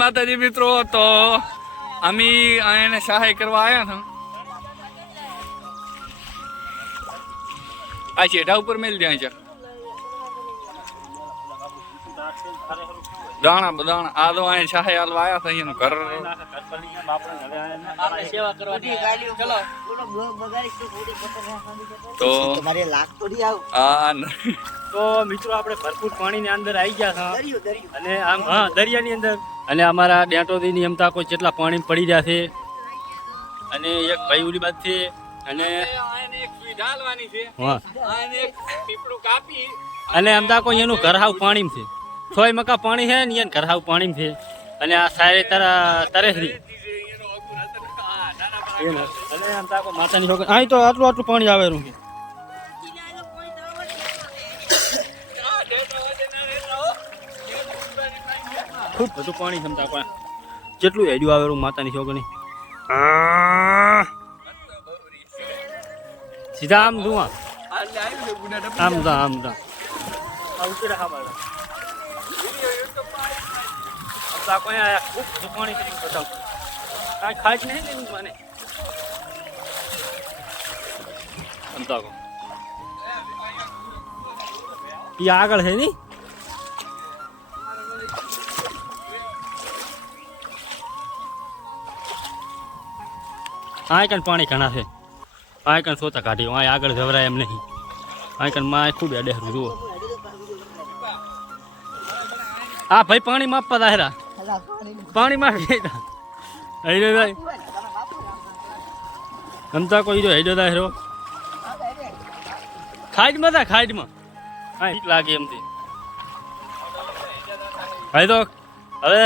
માતાજી મિત્રો તો અમે એને સહાય કરવા આવ્યા હતા. આ શેઢા ઉપર મેલ દે છે. દાણા દાણા આ તો અહીં સહાય હાલવા આવ્યા હતા એનું ઘર. સેવા કરવાની ચલો તો તમારે તો આ તો મિત્રો આપણે ભરપૂર પાણીની અંદર આવી ગયા અને આમ હા દરિયાની અંદર અને અમારા ડેટોથી નિયમતા કોઈ જેટલા પાણી પડી રહ્યા છે. અને એક ભાઈ ઉડી બાદ છે અને અને અમદા કોઈ એનું ઘર હાવ પાણી છે. છોય મકા પાણી છે ને એને ઘર હાવ પાણી છે. અને આ સારે તારા તરેસરી. અને અમદા કોઈ માતાની છોકરી અહીં તો આટલું આટલું પાણી આવેલું છે ખૂબ બધું પાણી ક્ષમતા પણ જેટલું હેડ્યું આવેલું માતાની છોકરી સીધા આમ છે ડબ્બી. આમ તા આમ તા આ ઉતરે હા બાળા. અમદા કોઈ આ કણ પાણી ઘણા છે. આ કણ સોતા કાઢી આ આગળ જવરાય એમ નહીં. આ કણમાં ખૂબ અડેહરું, જુઓ. આ ભાઈ પાણી માપવા દાહેરા પાણી માપી હૈડો ભાઈ. ગમતા કોઈ જો હૈરો દાહેરો ખાઈડમાં તા ખાઈડમાં. હા ઠીક લાગે એમથી હવે તો, હવે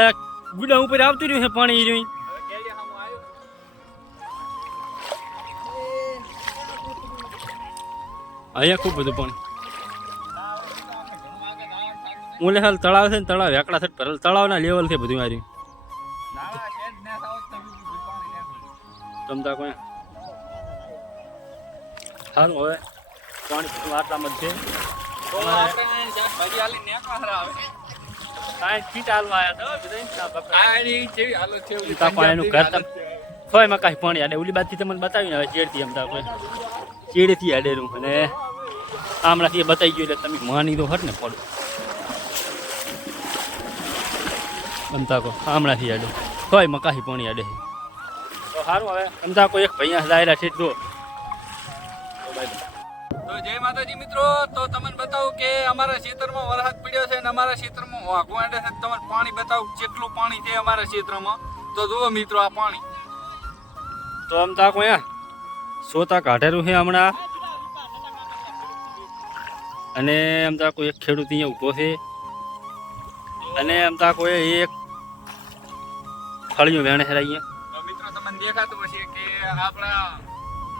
ગુડા ઉપર આવતું રહ્યું છે પાણી રહ્યું. અહીંયા ખૂબ બધું પાણી. હું હાલ તળાવ છે ને તળાવ એકડા સેટ પર તળાવના લેવલ છે બધું મારી. ને તો પાણી. તમતા કોઈ સારું હવે પાણી બધું આટલામાં જ છે તો હાલી બધા ના ઓલી ઘર તમ કોઈ માં કાંઈ પાણી ઓલી બાજુથી તમને બતાવીને હવે ચેડતી એમ કોઈ. ચેડેથી અડેલું અને આમણાથી બતાવી ગયું એટલે તમે માની દો હટ ને પડો અમતા કો આમણાથી આડે. કોઈ મકાહી પાણી આડે તો સારું હવે. અમતા કોઈ એક ભાઈ દાયરા છે જો. તો જય માતાજી મિત્રો તો તમને બતાવું કે અમારા ક્ષેત્રમાં વરસાદ પડ્યો છે અને અમારા ક્ષેત્રમાં વાઘો આડે છે. તમને પાણી બતાવું કેટલું પાણી છે અમારા ક્ષેત્રમાં. તો જુઓ મિત્રો આ પાણી. તો અમતા કોઈ સોતા કાઢેલું છે હમણાં. અને અમતા કોઈ એક ખેડૂત અહીંયા ઊભો છે અને અમતા કોઈ એક ફળિયું વેણે છે અહીંયા. મિત્રો તમને દેખાતું હશે કે આપણા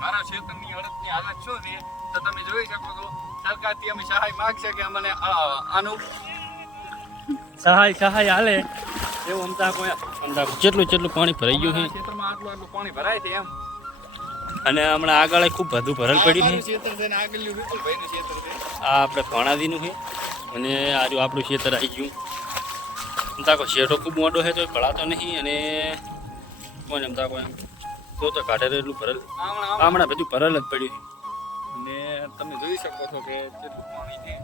મારા ક્ષેત્રની અડતની હાલત શું છે? તો તમે જોઈ શકો છો સરકારથી અમે સહાય માગશે કે અમને આ- આનું સહાય સહાય હાલે. એવું અમતા કોઈ અમતા જેટલું જેટલું પાણી ભરાઈ ગયું છે ક્ષેત્રમાં આટલું આટલું પાણી ભરાય છે એમ. અને હમણાં આગળ ખૂબ બધું ભરલ પડ્યું છે. આ આપણે ફણાદીનું છે. અને આજુ આપણું ખેતર આવી ગયું. તાકો કોઈ શેઠો ખૂબ મોટો છે તો ભળાતો નહીં અને કોને એમ તાકો એમ તો તો કાઢે એટલું ભરલ. હમણાં બધું ભરલ જ પડ્યું છે. ને તમે જોઈ શકો છો કે કેટલું પાણી છે.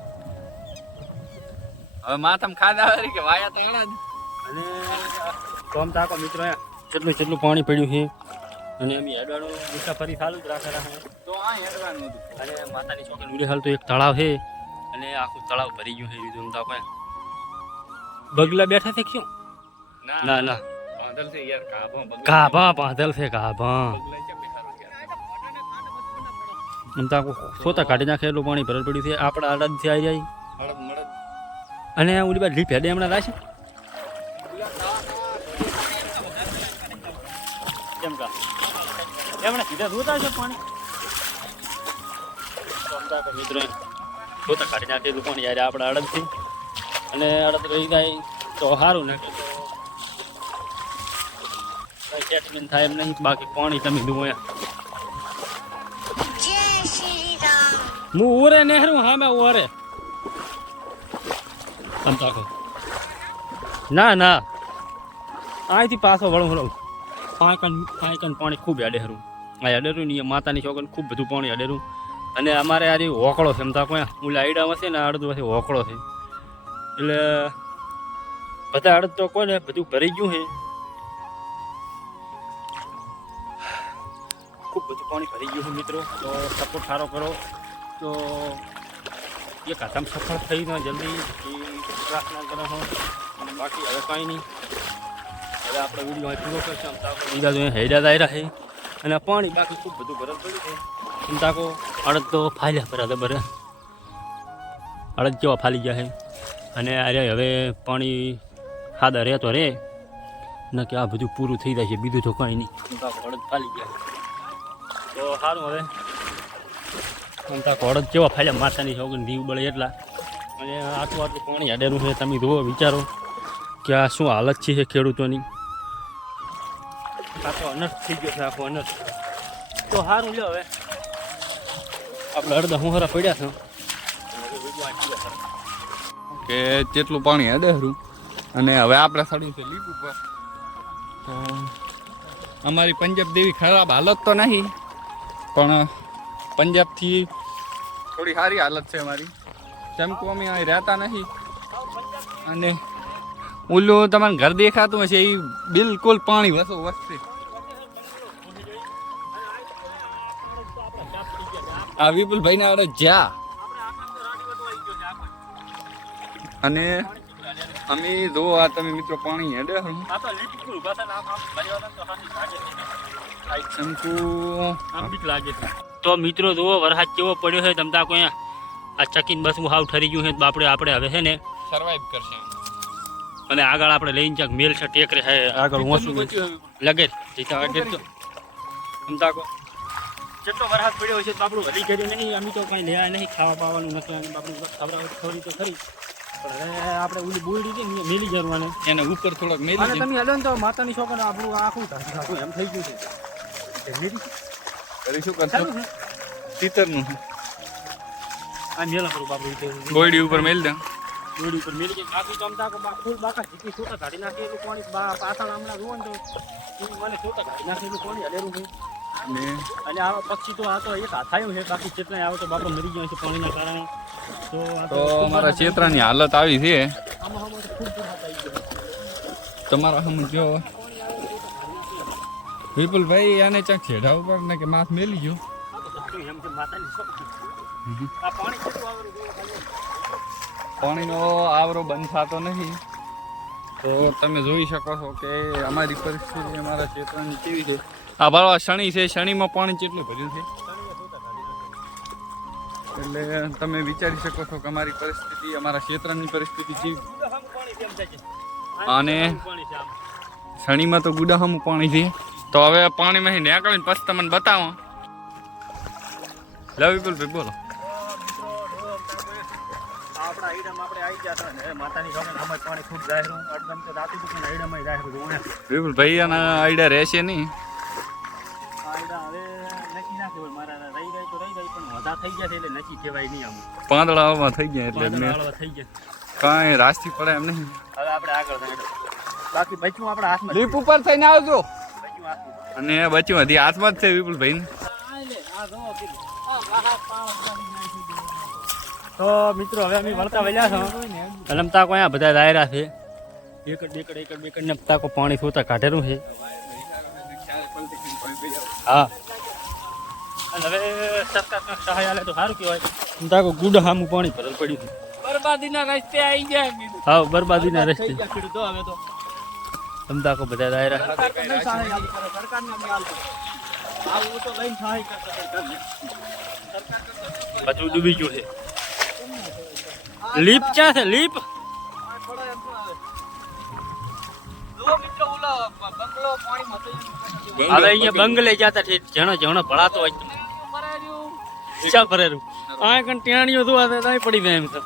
હવે માથામાં ખાધા આવે કે વાયા તાણા જ. અને કોમ તાકો મિત્રો જેટલું જેટલું પાણી પડ્યું છે અને અમે હેડવાનું મુસાફરી ચાલુ જ રાખેલા છે. તો આ હેડવાનું હતું. અને માતાની છોકરી ઉડી હાલ તો એક તળાવ છે. અને આખું તળાવ ભરી ગયું છે રીધું તાકો બગલા બેઠા છે ક્યું? ના ના કાભા પાંધલ છે કાભા સોતા કાઢી નાખે એટલું પાણી ભરત પડ્યું છે. આપણા અડદથી આવી જાય. અને આ ઓલી બાદ લીપ હેડે હમણાં રાશે કેમ કા એમણે સીધા ધોતા છે પાણી? મિત્રો ધોતા કાઢી નાખેલું પણ યાર આપણે અડદથી અને અડદ રહી જાય તો સારું ને કઈ થાય એમ નહીં. બાકી પાણી તમે ધોયા હું ઉરે નહેરું હા ઉરે. ઓરે સમતા કહો ના ના. અહીંથી પાછો વળું વળું. પાંચ કણ પાંચ કણ પાણી ખૂબ અડેરું આ અડેરું ની માતાની છોકરીને ખૂબ બધું પાણી અડેરું. અને અમારે આ હોકળો છે એમ તો કોઈ ઓલા આઈડામાં છે ને અડધું પછી હોકળો છે. એટલે બધા અડધ તો કોઈ ને બધું ભરી ગયું છે. ખૂબ બધું પાણી ભરી ગયું છે મિત્રો. તો સપોર્ટ સારો કરો. તો એક હાથમ સફળ થઈ ને જલ્દી પ્રાર્થના કરો છો. અને બાકી હવે કાંઈ નહીં. હવે આપણે વીડિયો પૂરો કરશે. બીજા જો હેડા આવ્યા છે. અને પાણી બાકી ખૂબ બધું ભરત પડ્યું છે. અડદ તો ફાલ્યા ભરા બરે અડદ કેવા ફાલી ગયા છે. અને અરે હવે પાણી ખાધા રહે તો રે. ન કે આ બધું પૂરું થઈ જાય છે, બીજું તો કાંઈ નહીં. અડદ ફાલી ગયા તો સારું હવે. આમ તાકો અડદ કેવા ફાલ્યા માતાની છોકરી દીવ બળે એટલા. અને આટલું આટલું પાણી અડેલું છે, તમે જુઓ, વિચારો કે આ શું હાલત છે ખેડૂતોની. આ તો અનર્થ થઈ ગયો છે આખો અનર્થ. તો સારું લ્યો હવે. આપણે અડધા હુંહરા પડ્યા છે. કે જેટલું પાણી અડહરું અને હવે આપણે સડ્યું છે લીપ ઉપર. તો અમારી પંજાબ દેવી ખરાબ હાલત તો નહીં, પણ પંજાબથી થોડી સારી હાલત છે અમારી. કેમ કે અમે અહીં રહેતા નહીં. અને ઓલું તમારે ઘર દેખાતું હશે એ બિલકુલ પાણી વસો વસશે આ વિપુલભાઈ ના આવડે જ્યાં. અને અમે જો આ તમે મિત્રો પાણી હેડે હું. શંકુ. લાગે છે તો મિત્રો જુઓ વરસાદ કેવો પડ્યો છે તમતા કોઈ આ ચકીન બસ હું હાવ ઠરી ગયું છે તો આપણે આપણે હવે છે ને સર્વાઈવ કરશે. અને આગળ આપણે લઈને ચાક મેલ છે ટેકરે છે આગળ ઓછું લગે જીતા વાગે તો તમતા કો કેટલો વરસાદ પડ્યો છે તો આપણું વધી કર્યું નહીં અમે તો કાંઈ લેવા નહીં ખાવા પાવાનું નથી અને આપણું ખવડાવ ખવડી તો ખરી. પણ હવે આપણે ઓલી બોલડી છે ને મેલી જરવાને એને ઉપર થોડોક અને મેલી તમે હલો ને તો માતાની છોકરાને આપણું આખું આખું એમ થઈ ગયું છે. મેલી? કરી શું કરશો? તીતરનું. આ મેલા કરું બાપુ રીતે ગોયડી ઉપર મેલ દે. દોડી ઉપર મેલી ગઈ બાકી જમતા કે ફૂલ બાકા જીતી છોટા કાઢી નાખી પાણી બા- પાછળ હમણાં જુઓ તો. મને છોટા કાઢી નાખી એટલું પાણી હલેરું છે. અને અને આ પક્ષી તો આ તો એક હાથાયું છે બાકી કેટલાય આવે તો બાપા મરી ગયા છે પાણીના કારણે. તો તો અમારા ચેતરાની હાલત આવી છે. તમારા હમ જો. વિપુલભાઈ આને ચાક છેડા ઉપર ને કે માથ મેલી ગયો? પાણીનો આવરો બંધ થતો નથી. તો તમે જોઈ શકો છો કે અમારી પરિસ્થિતિ અમારા ક્ષેત્રની કેવી છે. આ ભાવ શણી છે શણીમાં પાણી કેટલું ભર્યું છે? એટલે તમે વિચારી શકો છો કે અમારી પરિસ્થિતિ અમારા ક્ષેત્રની પરિસ્થિતિ છે અને શણીમાં પાણી છે આમ તો ગુડાહામાં પાણી છે. તો હવે પાણીમાંથી નીકળીને પછી તમને બતાવો. લે વિપુલભાઈ બોલો. આપણા આઈડામાં આપણે આવી ગયા હતા ને માતાની છોકરી અમારે પાણી ખૂબ જાહેરું. અડધમ તો રાતી પણ આઈડામાં જાહેરું જોણે વિપુલભાઈ આના આઈડિયા રહેશે નહીં. વધા થઈ ગયા છે એટલે નક્કી કહેવાય નહીં આમ. પાંદડામાં થઈ ગયા એટલે પાંદડા થઈ ગયા. કાંઈ રાસ્તી પડે એમ નહીં. હવે આપણે આગળ બાકી બચ્યું આપણા હાથમાં લીપ ઉપર થઈને આવજો. અને બચ્યું હજી હાથમાં જ છે વિપુલભાઈ તો મિત્રો હવે અમે વળતા વળ્યા છો. અલમતા કોઈ બધા દાયરા છે. એકડ બેકડ એકડ બેકડ ને તાકો પાણી સોતા કાઢેલું છે. હા અને હવે સરકાર કાંઈક સહાય આલે તો સારું કહેવાય તાકો ગુડ હામું પાણી ભરેલ પડ્યું છે બરબાદીના રસ્તે. આવી ગયા હા બરબાદીના રસ્તે. ખેડૂતો હવે તો તમતાકો બધા દાયરા બધું ડૂબી ગયું છે લીપ ક્યાં છે? લીપ? હવે અહીંયા બંગલે જતા જણો જણો ભળાતો હોય. ઈચ્છા ભરેલું. આ કણ ટેણીઓ તો આ ત્યાં પડી જાય એમ તો.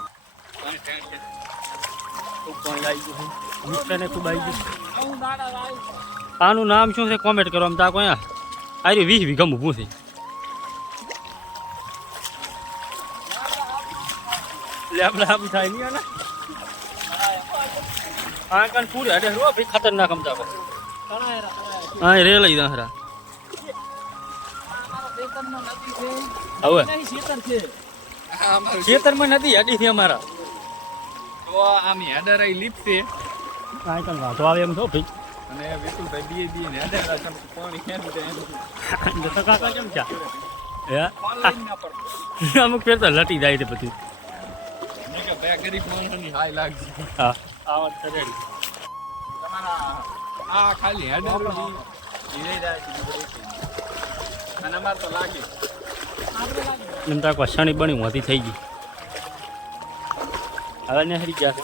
આનું નામ શું છે? કોમેન્ટ કરો આમ તા કોઈ આ? રહ્યું વીસ વીઘા ઊભું છે. એટલે આપણે આમ થાય નહીં આને આ કાન પૂરે અરે રો ભાઈ ખતરનાક અમતા કો હા રે લઈ દા હરા. હવે? ખેતરમાં નથી અડી અમારા. તો આમ હેડર આઈ લીપ છે. આ કાન આવે એમ ભાઈ. અને વિપુલભાઈ બીએ બીએ ને હેડર આ પાણી ખેંચ દે એમ તો કાકા કેમ છે? હે? અમુક ફેર તો લટી જાય છે પછી મેં કે બે ગરીબ માણસોની હાય લાગશે. હા. આ વાત તમારા આ ખાલી બીજું નહીં. અને અમારે તો લાગે. બની મોતી થઈ ગઈ. હવે ને હરી ગયા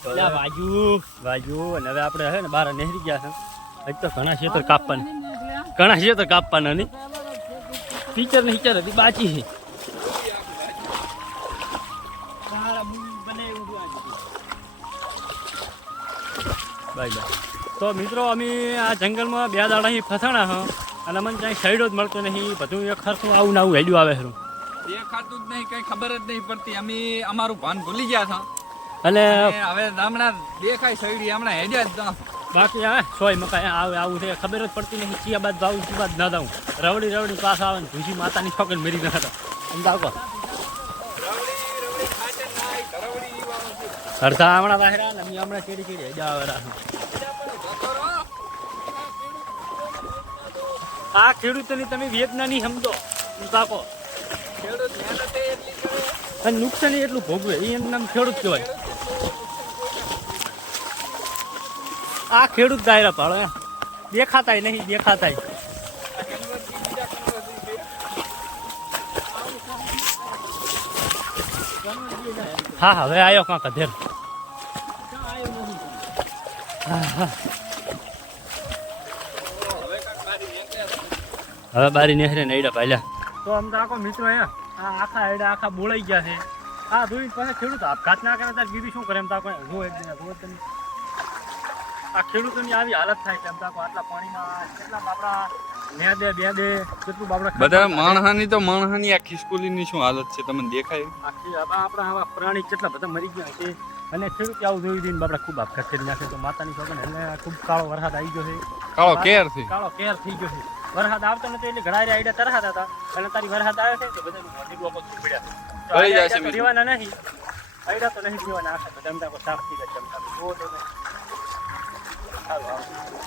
બીજું વાજુ અને? હવે આપણે હે ને બાર નહેરી ગયા છે. હજી તો ઘણા ક્ષેત્ર કાપવાના. ઘણા ખેતર કાપવાના નહીં. ટીચર ને ટીચર હતી બાચી છે. બાય બાય તો મિત્રો અમે આ જંગલમાં બે દાડા ફસાણા હા. અને મને ક્યાંય સાઈડો જ મળતો નહીં. બધું એક ખર્ચું આવું ને આવું હેડ્યું આવે છે. દેખાતું જ નહીં કઈ ખબર જ નહીં પડતી. અમે અમારું ભાન ભૂલી ગયા હતા અને હવે હમણાં દેખાય સૈડી હમણાં હેડ્યા જ બાકી હા સોય મકાઈ આવે, આવું છે, ખબર જ પડતી નહીં ચિયા બાદ ભાવ ચી બાદ ના દઉં. રવડી રવડી પાસ આવે ને ભૂસી માતાની છોકરી મરી ના હતા સમજાવો અડધા હમણાં વાહેરા ને હમણાં ચેડી ચેડી હજા આવે આ ખેડૂતોની તમે વેદના નહીં સમજો તાકો અને નુકસાન એટલું ભોગવે એ એમ નામ ખેડૂત કહેવાય. આ ખેડૂત દાયરા પાડો દેખાતા નહીં છે હા હવે આવ્યો કાંક અધેર હવે બારી નેહરે ને પાલ્યા તો આમ તો આખો મિત્રો એ આ આખા એડા આખા બોલાઈ ગયા છે. આ ધોઈ પાસે ખેડૂત આપઘાત ના કરે, તાર બીબી શું કરે એમ તો જો એક દિન જો તમે આ ખેડૂતોની આવી હાલત થાય છે. અમદાવાદ આટલા પાણીમાં કેટલા બાપડા ને દે બે દે કેટલું બાપડા બધા માણહાની તો માણહાની આ ખિસકોલીની શું હાલત છે તમને દેખાય? આખી આપણા આવા પ્રાણી કેટલા બધા મરી ગયા છે. અને ખેડૂત આવું જોઈ દઈને બાપડા ખૂબ આપઘાત કરી નાખે તો માતાની એટલે ખૂબ કાળો વરસાદ આવી ગયો છે. કાળો કેર છે. કાળો કેર થઈ ગયો છે. વરસાદ આવતો નથી એટલે ઘણા આઈડા તરહાતા હતા. અને તારી વરસાદ આવે છે તો પડ્યા. જાય નહીં. આઈડા તો નહીં આખા બધા સાફ થઈ ગયા છે. Hello.